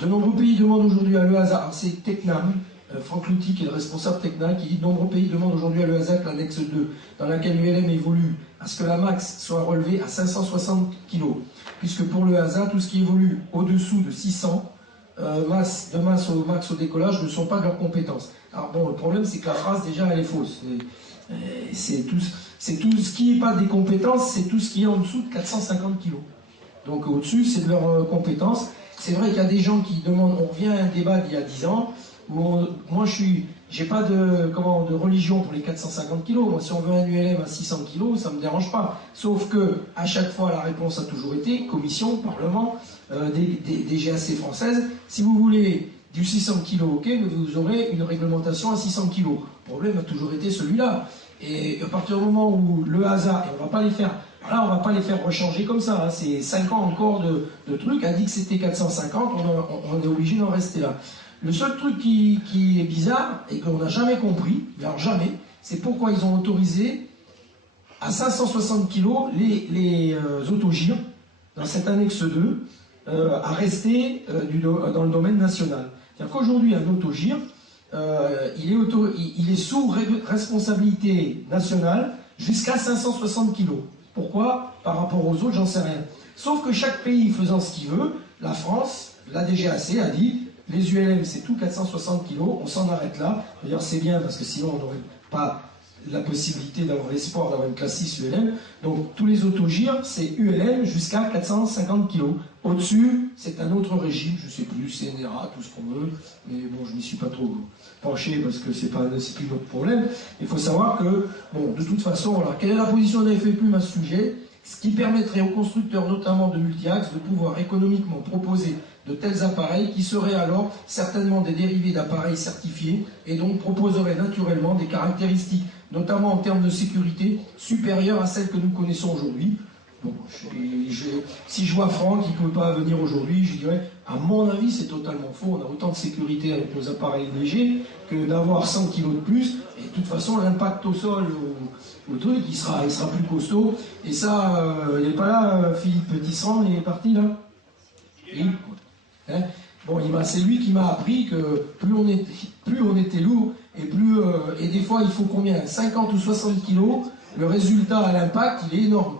De nombreux pays demandent aujourd'hui à l'EASA, c'est Tecnam, Franck Louty, qui est le responsable Tecnam, qui dit de nombreux pays demandent aujourd'hui à l'EASA l'annexe 2, dans laquelle l'ULM évolue, à ce que la max soit relevée à 560 kg. Puisque pour l'EASA, tout ce qui évolue au-dessous de 600 de masse au max au décollage ne sont pas de leurs compétences. Alors bon, le problème c'est que la phrase déjà elle est fausse. C'est tout ce qui n'est pas des compétences, c'est tout ce qui est en dessous de 450 kg. Donc au-dessus, c'est de leurs compétences. C'est vrai qu'il y a des gens qui demandent, on revient à un débat d'il y a 10 ans, où moi j'ai pas de religion pour les 450 kg. Moi, si on veut un ULM à 600 kg, ça me dérange pas. Sauf que, à chaque fois, la réponse a toujours été, commission, parlement, des GAC françaises, si vous voulez du 600 kg, ok, mais vous aurez une réglementation à 600 kg. Le problème a toujours été celui-là. Et à partir du moment où l'EASA, et on va pas les faire, là on va pas les faire rechanger comme ça, hein, c'est 5 ans encore de trucs, a dit que c'était 450, on est obligé d'en rester là. Le seul truc qui est bizarre, et qu'on n'a jamais compris, alors jamais, c'est pourquoi ils ont autorisé à 560 kg les autogires, dans cette annexe 2, à rester dans le domaine national. C'est-à-dire qu'aujourd'hui, un autogire, il est sous responsabilité nationale jusqu'à 560 kg. Pourquoi? Par rapport aux autres, j'en sais rien. Sauf que chaque pays faisant ce qu'il veut, la France, la DGAC a dit, les ULM c'est tout 460 kg, on s'en arrête là. D'ailleurs c'est bien parce que sinon on n'aurait pas la possibilité d'avoir l'espoir d'avoir une classe 6 ULM. Donc tous les autogires c'est ULM jusqu'à 450 kg. Au-dessus c'est un autre régime, je ne sais plus, CNRA, tout ce qu'on veut. Mais bon, je n'y suis pas trop penché parce que c'est plus notre problème. Il faut savoir que, bon, de toute façon, alors, quelle est la position de la FFPUM à ce sujet? Ce qui permettrait aux constructeurs, notamment de multi-axes, de pouvoir économiquement proposer de tels appareils qui seraient alors certainement des dérivés d'appareils certifiés et donc proposeraient naturellement des caractéristiques, notamment en termes de sécurité, supérieures à celles que nous connaissons aujourd'hui. Bon, si je vois Franck qui ne peut pas venir aujourd'hui, je dirais, à mon avis, c'est totalement faux. On a autant de sécurité avec nos appareils légers que d'avoir 100 kg de plus. Et de toute façon, l'impact au sol, au truc, il sera plus costaud. Et ça, il n'est pas là, Philippe Petitsan, il est parti là. Oui. Hein, bon, c'est lui qui m'a appris que plus on était lourd, et des fois il faut combien? 50 ou 60 kilos, le résultat à l'impact, il est énorme.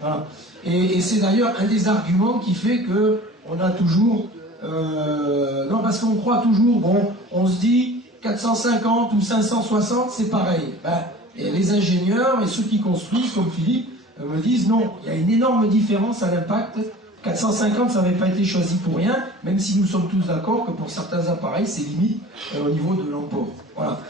Voilà. Et c'est d'ailleurs un des arguments qui fait que on a toujours... non, parce qu'on croit toujours, bon, on se dit 450 ou 560, c'est pareil. Ben, et les ingénieurs et ceux qui construisent, comme Philippe, me disent non, il y a une énorme différence à l'impact. 450, ça n'avait pas été choisi pour rien, même si nous sommes tous d'accord que pour certains appareils, c'est limite au niveau de l'emport. Voilà.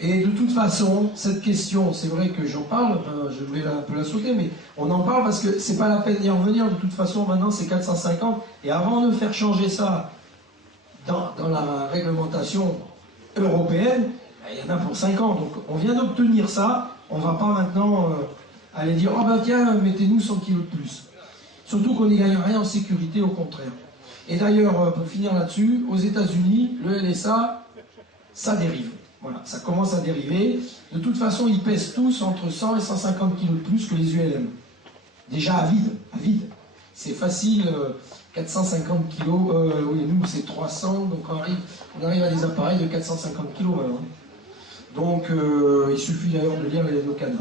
Et de toute façon, cette question, c'est vrai que j'en parle, je vais un peu la sauter, mais on en parle parce que c'est pas la peine d'y revenir. De toute façon, maintenant, c'est 450. Et avant de faire changer ça dans la réglementation européenne, il y en a pour 5 ans. Donc, on vient d'obtenir ça. On ne va pas maintenant... aller dire, oh ben tiens, mettez-nous 100 kg de plus. Surtout qu'on n'y gagne rien en sécurité, au contraire. Et d'ailleurs, pour finir là-dessus, aux États-Unis, le LSA, ça dérive. Voilà, ça commence à dériver. De toute façon, ils pèsent tous entre 100 et 150 kg de plus que les ULM. Déjà à vide, à vide. C'est facile, 450 kg, oui, nous c'est 300, donc on arrive à des appareils de 450 kg. Donc, il suffit d'ailleurs de lire nos canards.